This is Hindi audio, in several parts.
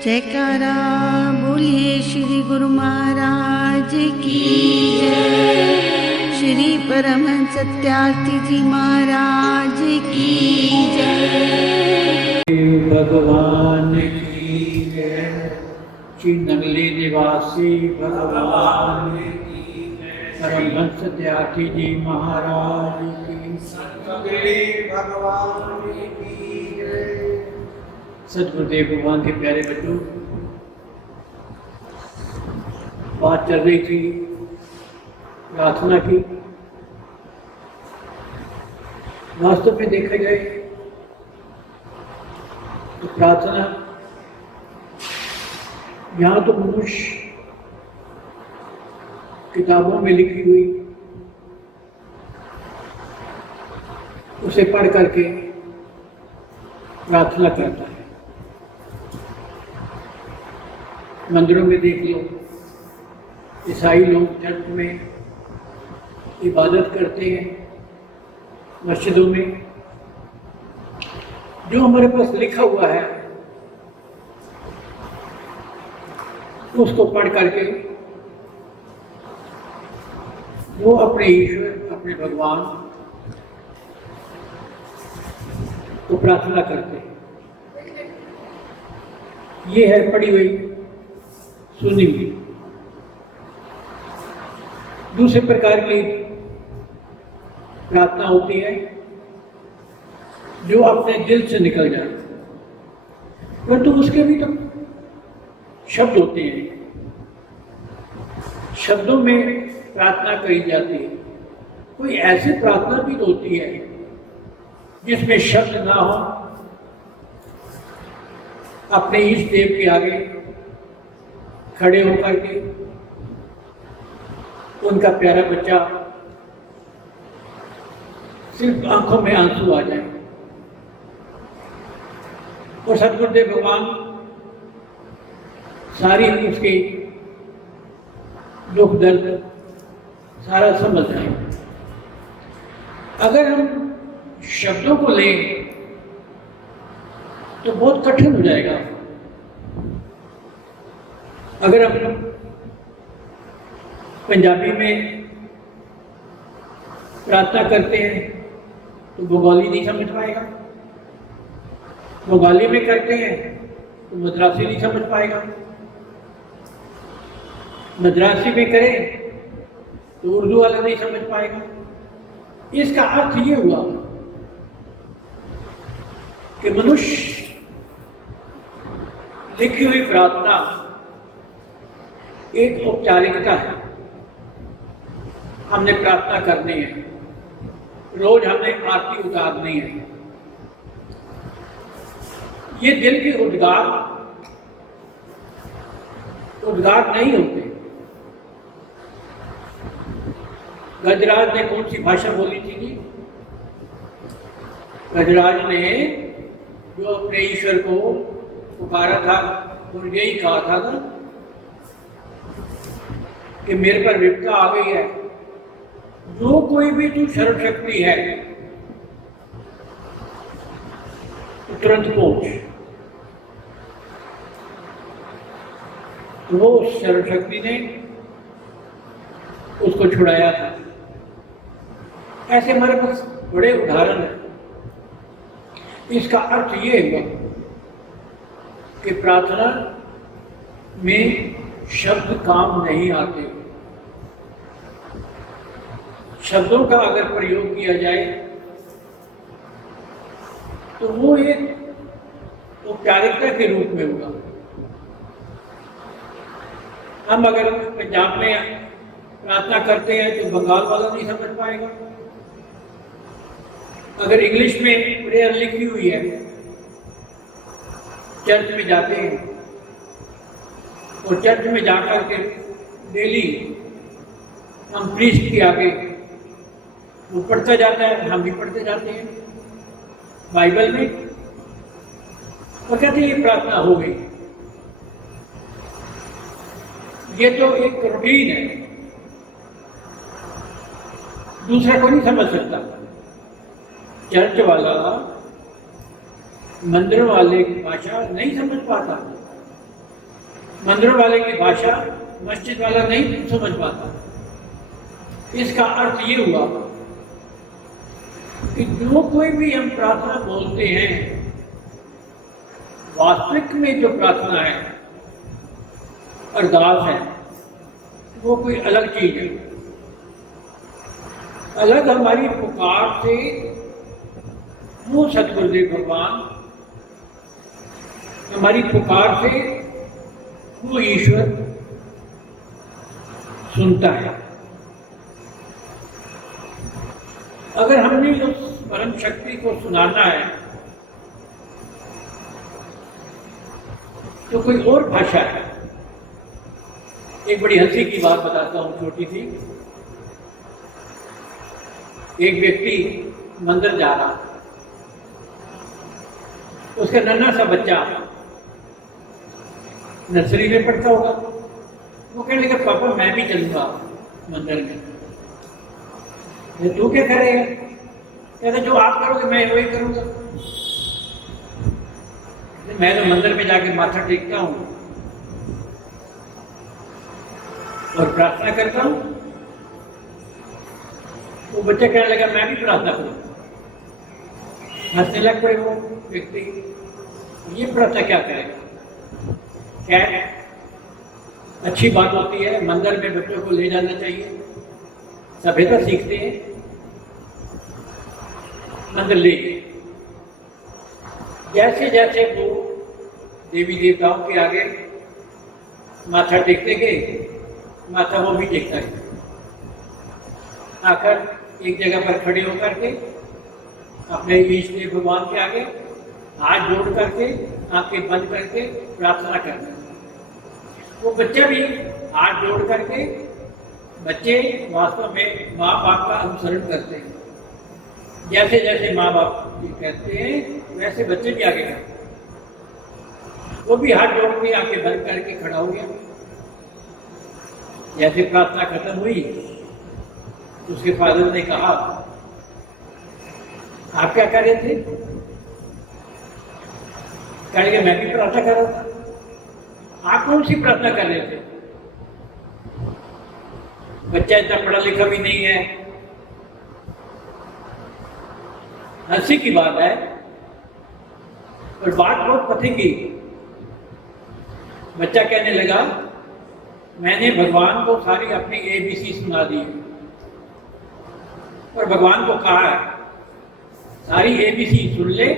जयकारा बोलिए श्री गुरु महाराज की जय। श्री परमहंस सत्यार्थी जी महाराज की जय। भगवान की जय। श्री नगली निवासी भगवान की जय। परमहंस सत्यार्थी जी महाराज की सतगुरु भगवान की जय। सतगुरुदेव भगवान के प्यारे बच्चों, बात चल रही थी प्रार्थना की। वास्तव में देखा जाए तो प्रार्थना यहाँ तो मनुष्य किताबों में लिखी हुई उसे पढ़ करके प्रार्थना करता है। मंदिरों में देख लो, ईसाई लोग चर्च में इबादत करते हैं, मस्जिदों में जो हमारे पास लिखा हुआ है उसको पढ़ करके वो अपने ईश्वर, अपने भगवान को प्रार्थना करते हैं। ये है पढ़ी हुई, सुनी हुई। दूसरे प्रकार की प्रार्थना होती है जो अपने दिल से निकल जाए, परंतु उसके भी तो शब्द होते हैं। शब्दों में प्रार्थना करी जाती है। कोई ऐसी प्रार्थना भी तो होती है जिसमें शब्द ना हो। अपने इष्ट देव के आगे खड़े होकर के उनका प्यारा बच्चा, सिर्फ आंखों में आंसू आ जाए और सतगुरुदेव भगवान सारी उसके दुख दर्द सारा समझ जाए। अगर हम शब्दों को लें तो बहुत कठिन हो जाएगा। अगर हम पंजाबी में प्रार्थना करते हैं तो बंगाली नहीं समझ पाएगा, बंगाली में करते हैं तो मद्रासी नहीं समझ पाएगा, मद्रासी में करें तो उर्दू वाला नहीं समझ पाएगा। इसका अर्थ ये हुआ कि मनुष्य लिखी हुई प्रार्थना एक औपचारिकता है। हमने प्रार्थना करनी है, रोज हमने आरती उतारनी है। ये दिल के उद्गार नहीं होते। गजराज ने कौन सी भाषा बोली थी जी? गजराज ने जो अपने ईश्वर को पुकारा था और यही कहा था ना कि मेरे पर विपदा आ गई है, जो कोई भी तू सर्वशक्ति है तो तुरंत पहुंच। तो वो सर्वशक्ति ने उसको छुड़ाया था। ऐसे हमारे पास बड़े उदाहरण हैं। इसका अर्थ ये हुआ कि प्रार्थना में शब्द काम नहीं आते। शब्दों का अगर प्रयोग किया जाए तो वो एक औपचारिकता के रूप में होगा। हम अगर पंजाब में प्रार्थना करते हैं तो बंगाल वाला नहीं समझ पाएगा। अगर इंग्लिश में प्रेयर लिखी हुई है, चर्च में जाते हैं और चर्च में जाकर के डेली हम प्रीस्ट के आगे वो पढ़ता जाता है, हम भी पढ़ते जाते हैं बाइबल में, और कहते हैं ये प्रार्थना हो गई। ये तो एक रूटीन है, दूसरा कोई नहीं समझ सकता। चर्च वाला मंदिर वाले की भाषा नहीं समझ पाता, मंदिर वाले की भाषा मस्जिद वाला नहीं समझ पाता। इसका अर्थ ये हुआ कि जो कोई भी हम प्रार्थना बोलते हैं, वास्तविक में जो प्रार्थना है, अरदास है, वो कोई अलग चीज है। अलग हमारी पुकार से वो सतगुरुदेव भगवान, हमारी पुकार से वो ईश्वर सुनता है। अगर हमने उस परम शक्ति को सुनाना है तो कोई और भाषा है। एक बड़ी हंसी की बात बताता हूं, छोटी सी। एक व्यक्ति मंदिर जा रहा, उसका नन्हा सा बच्चा नर्सरी में पढ़ता होगा। वो कहने लगा, पापा मैं भी चलूंगा मंदिर में। तू क्या करेगा? कहते जो आप करोगे मैं वही करूंगा। मैं तो मंदिर में जाके माथा टेकता हूं और प्रार्थना करता हूं। वो बच्चा कहने लगा, मैं भी प्रार्थना करूंगा। हंसने लग पड़े वो व्यक्ति, ये प्रार्थना क्या करेगा? क्या अच्छी बात होती है, मंदिर में बच्चों को ले जाना चाहिए, सभ्यता सीखते हैं, मंदिर ले गए। जैसे जैसे वो देवी देवताओं के आगे माथा टेकते गए, माथा वो भी टेकता गया। आकर एक जगह पर खड़े होकर के अपने ईष्ट देव भगवान के आगे हाथ जोड़ करके, आंखें बंद करके प्रार्थना करना। वो बच्चा भी हाथ जोड़ करके, बच्चे वास्तव में माँ बाप का अनुसरण करते हैं। जैसे जैसे माँ बाप कहते हैं वैसे बच्चे भी आगे करते हैं। वो भी हाथ जोड़ के आंखें बंद करके खड़ा हो गया। जैसे प्रार्थना खत्म हुई, उसके फादर ने कहा, आप क्या कर रहे थे? कहेंगे मैं भी प्रार्थना कर रहा था। आप कौन सी प्रार्थना कर रहे थे? बच्चा इतना पढ़ा लिखा भी नहीं है। हंसी की बात है और बात बहुत पते की। बच्चा कहने लगा, मैंने भगवान को सारी अपनी ABC सुना दी और भगवान को कहा है सारी ABC सुन ले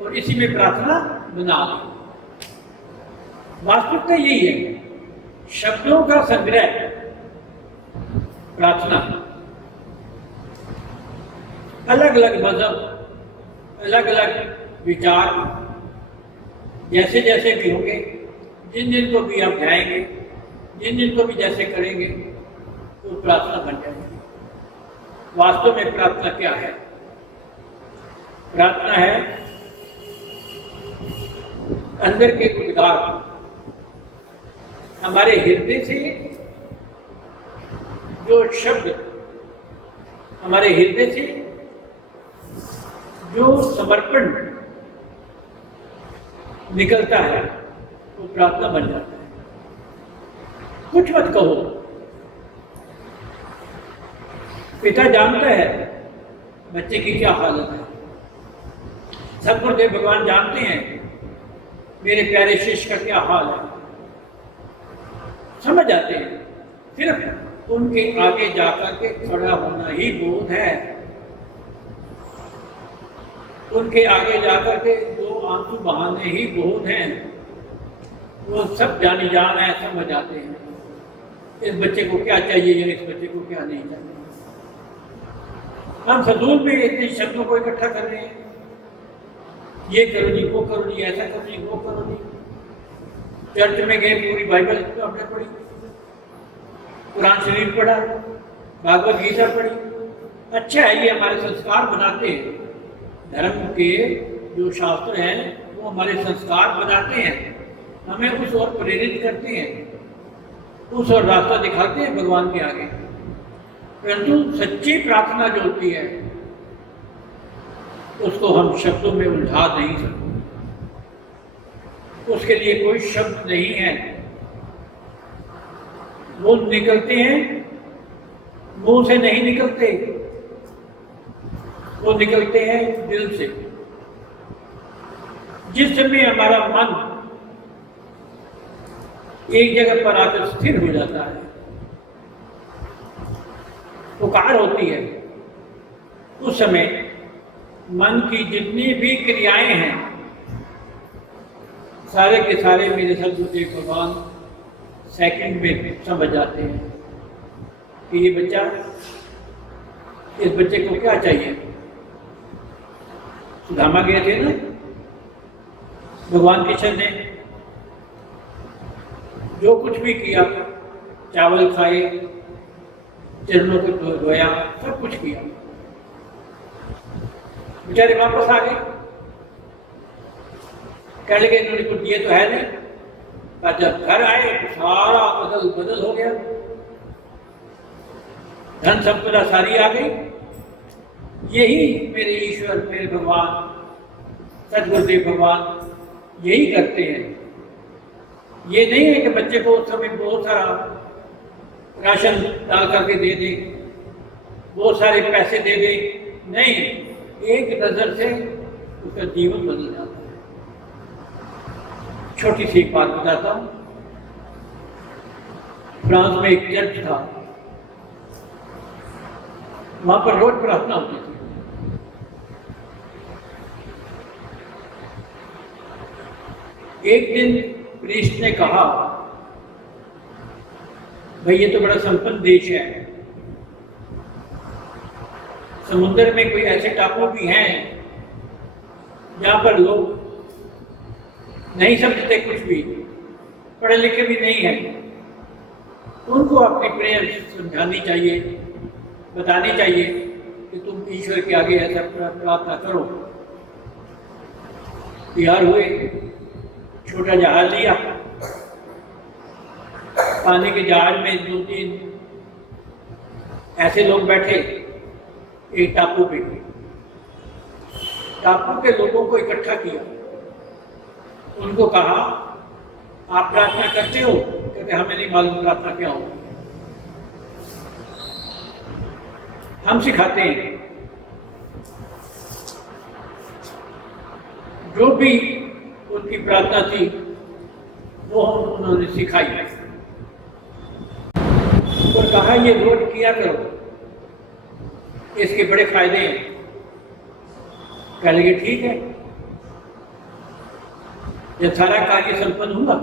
और इसी में प्रार्थना बना ले। वास्तविकता यही है, शब्दों का संग्रह प्रार्थना। अलग अलग मजहब, अलग अलग विचार, जैसे जैसे भी होंगे, जिन जिन को भी आप जाएंगे, जिन जिन को भी जैसे करेंगे, तो प्रार्थना बन जाएगी। वास्तव में प्रार्थना क्या है? प्रार्थना है अंदर के उद्गार, हमारे हृदय से जो शब्द, हमारे हृदय से जो समर्पण निकलता है, वो प्रार्थना बन जाता है। कुछ मत कहो, पिता जानता है बच्चे की क्या हालत है। सतगुरुदेव भगवान जानते हैं मेरे प्यारे शिष्य का क्या हाल है, समझ जाते हैं। सिर्फ उनके आगे जाकर के खड़ा होना ही बोध है। उनके आगे जाकर के दो आंसू बहाने ही बोध हैं। वो सब जानी जान है, समझ जाते हैं इस बच्चे को क्या चाहिए या इस बच्चे को क्या नहीं चाहिए। हम सदूर में इतने शब्दों को इकट्ठा कर रहे हैं, ये करो जी, वो करो जी, ऐसा करो जी, वो करो जी। चर्च में गए, पूरी बाइबल तो हमने पढ़ी, कुरान शरीफ पढ़ा, भागवत गीता पढ़ी। अच्छा है, ये हमारे संस्कार बनाते हैं। धर्म के जो शास्त्र हैं वो हमारे संस्कार बनाते हैं, हमें उस ओर प्रेरित करते हैं, उस ओर रास्ता दिखाते हैं भगवान के आगे। परंतु सच्ची प्रार्थना जो होती है उसको हम शब्दों में उलझा नहीं सकते। उसके लिए कोई शब्द नहीं है वो निकलते हैं, मुंह से नहीं निकलते, वो निकलते हैं दिल से। जिस समय हमारा मन एक जगह पर आकर स्थिर हो जाता है, पुकार होती है, उस समय मन की जितनी भी क्रियाएं हैं सारे के सारे मेरे सदगुरुदेव भगवान सेकंड में समझ जाते हैं कि ये बच्चा, इस बच्चे को क्या चाहिए। सुदामा गए थे ना भगवान कृष्ण ने, जो कुछ भी किया, चावल खाए, चरणों को धोया, सब कुछ किया, बेचारे वापस आ गए। कह लगे इन्होंने कुछ दिए तो है नहीं, पर जब घर आए तो सारा बदल हो गया, धन संपदा सारी आ गई। यही मेरे ईश्वर, मेरे भगवान सदगुरुदेव भगवान यही करते हैं। ये नहीं है कि बच्चे को उस समय बहुत सारा राशन डाल करके दे दे, बहुत सारे पैसे दे दे, नहीं, एक नजर से उसका जीवन बदल जाता है। छोटी सी एक बात बताता हूँ। फ्रांस में एक चर्च था, वहां पर रोज प्रार्थना होती थी। एक दिन प्रीस्ट ने कहा, भाई ये तो बड़ा संपन्न देश है, समुद्र में कोई ऐसे टापू भी हैं जहां पर लोग नहीं समझते कुछ भी, पढ़े लिखे भी नहीं हैं, उनको अपनी प्रेयर समझानी चाहिए, बतानी चाहिए कि तुम ईश्वर के आगे ऐसा प्रार्थना करो। तैयार हुए, छोटा जहाज लिया, पानी के जहाज में 2-3 ऐसे लोग बैठे एक टापू पे। टापू के लोगों को इकट्ठा किया, उनको कहा, आप प्रार्थना करते हो? कहते हमें नहीं मालूम प्रार्थना क्या हो, हम सिखाते हैं। जो भी उनकी प्रार्थना थी वो उन्होंने सिखाई और कहा ये रोज किया करो, इसके बड़े फायदे हैं। कह लगे ठीक है। जब सारा कार्य संपन्न हुआ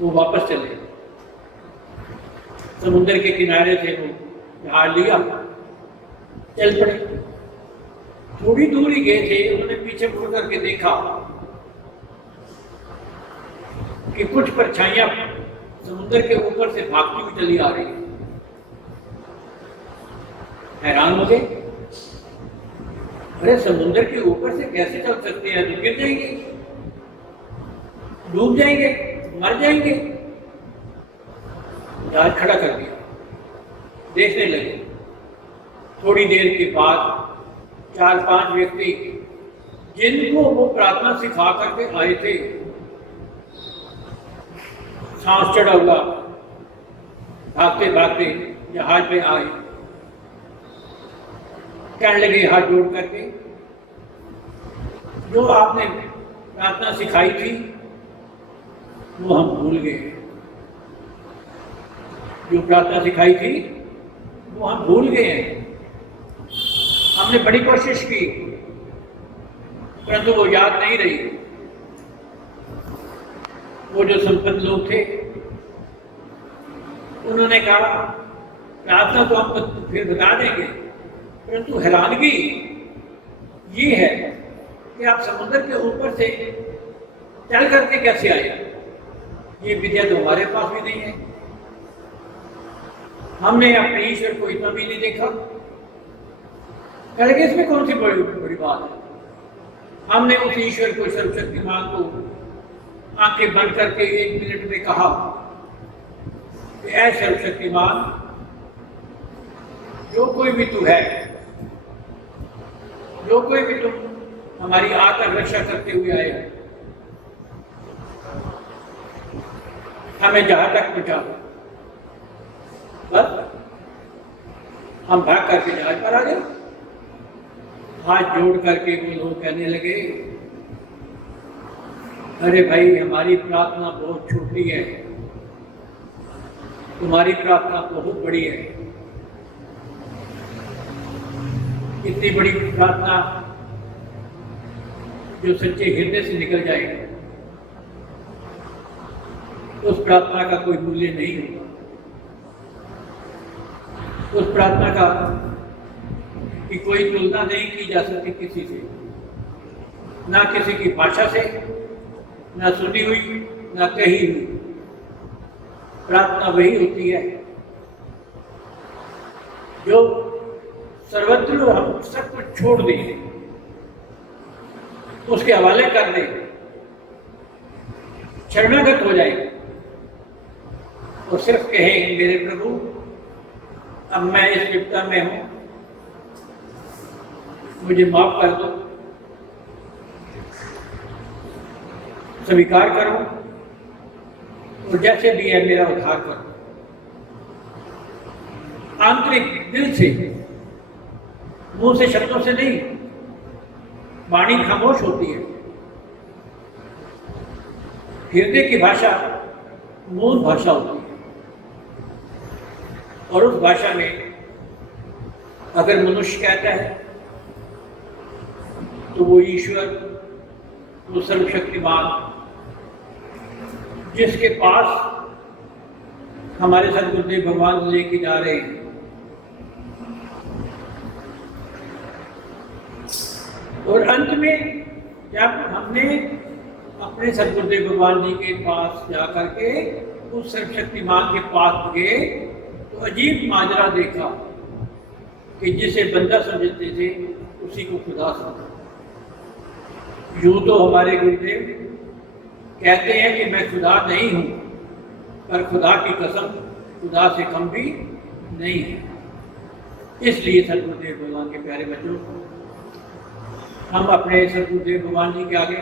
वो वापस चले, समुद्र के किनारे से वो जहाज लिया, चल पड़े। थोड़ी दूर ही गए थे, उन्होंने पीछे मुड़ करके देखा कि कुछ परछाइयां समुद्र के ऊपर से भागती हुई चली आ रही है। हैरान हो गए, अरे समुद्र के ऊपर से कैसे चल सकते हैं, तो गिर जाएंगे, डूब जाएंगे, मर जाएंगे। जहाज खड़ा कर दिया, देखने लगे। थोड़ी देर के बाद 4-5 व्यक्ति जिनको वो प्रार्थना सिखा करके आए थे, सांस चढ़ा हुआ, भागते भागते जहाज पे आए। कहने लगे हाथ जोड़ करके, जो आपने प्रार्थना सिखाई थी वो हम भूल गए। जो प्रार्थना सिखाई थी वो हम भूल गए हैं। हमने बड़ी कोशिश की परंतु वो याद नहीं रही। वो जो संपन्न लोग थे उन्होंने कहा प्रार्थना तो हम फिर बता देंगे, परंतु हैरानगी ये है कि आप समुद्र के ऊपर से चल करके कैसे आए। ये विद्या तो हमारे पास भी नहीं है। हमने अपने ईश्वर को इतना भी नहीं देखा। कहेंगे इसमें कौन सी बड़ी बात है। हमने उस ईश्वर को, सर्वशक्तिमान को आंखें बंद करके 1 मिनट में कहा कि ऐ सर्वशक्तिमान, जो कोई भी तू है, जो कोई भी तुम हमारी आकर रक्षा करते हुए आए हैं, हमें जहां तक पहुंचा। हम भाग करके जहाज पर आ गए। हाथ जोड़ करके वो लोग कहने लगे, अरे भाई हमारी प्रार्थना बहुत छोटी है, तुम्हारी प्रार्थना बहुत बड़ी है। इतनी बड़ी प्रार्थना जो सच्चे हृदय से निकल जाएगी, उस प्रार्थना का कोई मूल्य नहीं होगा। उस प्रार्थना का की कोई तुलना नहीं की जा सकती किसी से, ना किसी की भाषा से, ना सुनी हुई, ना कही हुई। प्रार्थना वही होती है जो सर्वत्र हम सब कुछ छोड़ दें, उसके हवाले कर दें, शरणागत हो जाए और सिर्फ कहें, मेरे प्रभु अब मैं इस विपदा में हूं, मुझे माफ कर दो, स्वीकार करो और जैसे भी है मेरा उद्धार करो। आंतरिक दिल से, मुंह से, शब्दों से नहीं। वाणी खामोश होती है, हृदय की भाषा मूल भाषा होती है। और उस भाषा में अगर मनुष्य कहता है तो वो ईश्वर, वो सर्वशक्तिमान, जिसके पास हमारे सदगुरुदेव भगवान लेके जा रहे हैं, और अंत में जब हमने अपने सदगुरुदेव भगवान जी के पास जाकर के उस सर्वशक्तिमान के पास गए तो अजीब माजरा देखा कि जिसे बंदा समझते थे उसी को खुदा समझा। यूं तो हमारे गुरुदेव कहते हैं कि मैं खुदा नहीं हूं, पर खुदा की कसम खुदा से कम भी नहीं है। इसलिए सदगुरुदेव भगवान के प्यारे बच्चों, हम अपने सदगुरुदेव भगवान जी के आगे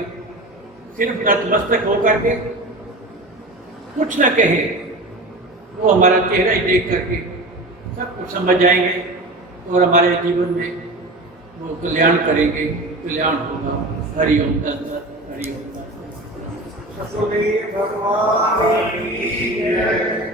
सिर्फ नतमस्तक होकर के कुछ न कहें, वो हमारा चेहरा ही देख करके सब कुछ समझ जाएंगे और हमारे जीवन में वो कल्याण करेंगे, कल्याण होगा। हरि ओम तत्सत, हरि ओम तत्सत। सतगुरुदेव भगवान की जय।